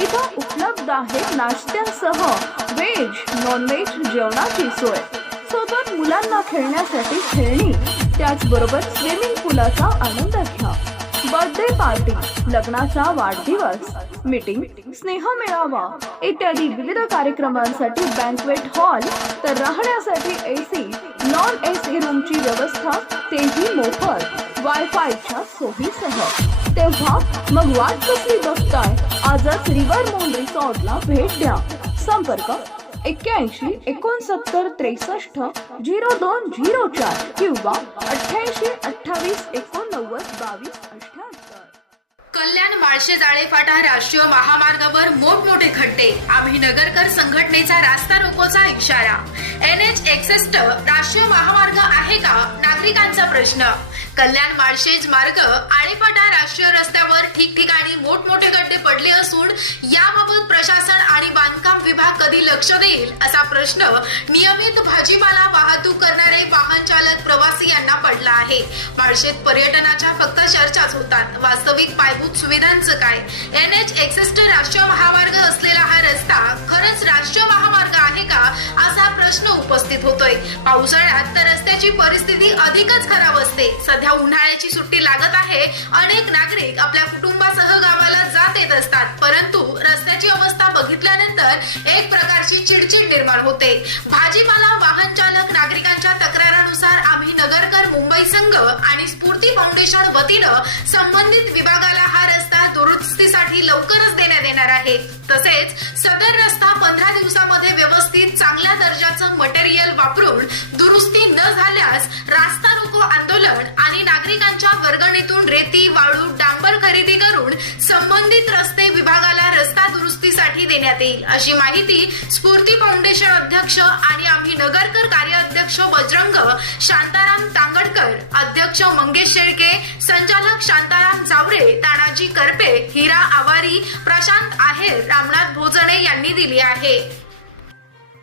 इथं उपलब्ध आहे नाश्त्यासह व्हेज नॉनव्हेज जेवणाची सोय. सोबत मुलांना खेळण्यासाठी खेळणी त्याचबरोबर स्विमिंग पूलाचा आनंद घ्या. बर्थडे पार्टी लग्नाचा वाढदिवस मीटिंग स्नेहमेळावा इत्यादी विविध कार्यक्रमांसाठी बँकवेट हॉल तर राहण्यासाठी एसी नॉन एसी रूमची व्यवस्था तेही मोफत वायफायच्या सोयीसह. तेव्हा मग वाट कसली बघताय? आजच रिव्हर मोन रिसॉर्टला भेट द्या. संपर्क एक्क्याऐंशी एकोणसत्तर त्रेसष्ट झिरो दोन झिरो चार किंवा अठ्ठ्याऐंशी अठ्ठावीस एकोणनव्वद बावीस अठ्ठ्याहत्तर कल्याण माळशे जाळे फाटा राष्ट्रीय महामार्गावर मोठमोठे खड्डे आम्ही नगरकर संघटनेचा रास्ता रोकोचा इशारा. एन एच एक्सेस्ट राष्ट्रीय महामार्ग आहे का? नागरिकांचा प्रश्न. कल्याण माळशेज मार्ग आळेफाटा राष्ट्रीय रस्त्यावर ठिकठिकाणी मोठमोठे गड्डे पडले असून याबाबत प्रशासन आणि बांधकाम विभाग कधी लक्ष देईल असा प्रश्न नियमित भाजीपाला वाहतूक करणारे वाहन चालक प्रवासी यांना पडला आहे. माळशेत पर्यटनाच्या फक्त चर्चाच होतात. वास्तविक पायाभूत सुविधांचं काय? एन एच एक्सेस्ट राष्ट्रीय महामार्ग असलेला हा रस्ता खरंच राष्ट्रीय महामार्ग आहे का? असा प्रश्न उपस्थित होतोय. पावसाळ्यात तर रस्त्याची परिस्थिती अधिकच खराब असते. सध्या उन्हाळ्याची सुट्टी लागत आहे. अनेक नागरिक आपल्या कुटुंबासह गावाला जात येत असतात. परंतु रस्त्याची अवस्था बघितल्यानंतर एक प्रकारची चिडचिड निर्माण होते. भाजीपाला वाहन चालक नागरिकांच्या तक्रारानुसार आम्ही नगरकर मुंबई संघ आणि स्फूर्ती फाउंडेशन वतीनं संबंधित विभागाला हा रस्ता दुरुस्तीसाठी लवकरच देण्यात येणार आहे. तसेच सदर रस्ता पंधरा दिवसामध्ये व्यवस्थित चांगल्या दर्जाचं मटेरियल वापरून दुरुस्ती न झाल्यास रास्ता रोको आंदोलन आणि नागरिकांच्या वर्गणीतून रेती वाळू डांबर खरेदी करून संबंधित रस्ते विभागाला रस्ता दुरुस्तीसाठी देण्यात येईल. अशी माहिती स्फूर्ती फाउंडेशन अध्यक्ष आणि आम्ही नगरकर कार्याध्यक्ष बजरंग शांताराम तांगडकर अध्यक्ष मंगेश शेळके संचालक शांताराम जावरे तानाजी करपे हिरा आवारी प्रशांत आहेर रामनाथ भोजने यांनी दिली आहे.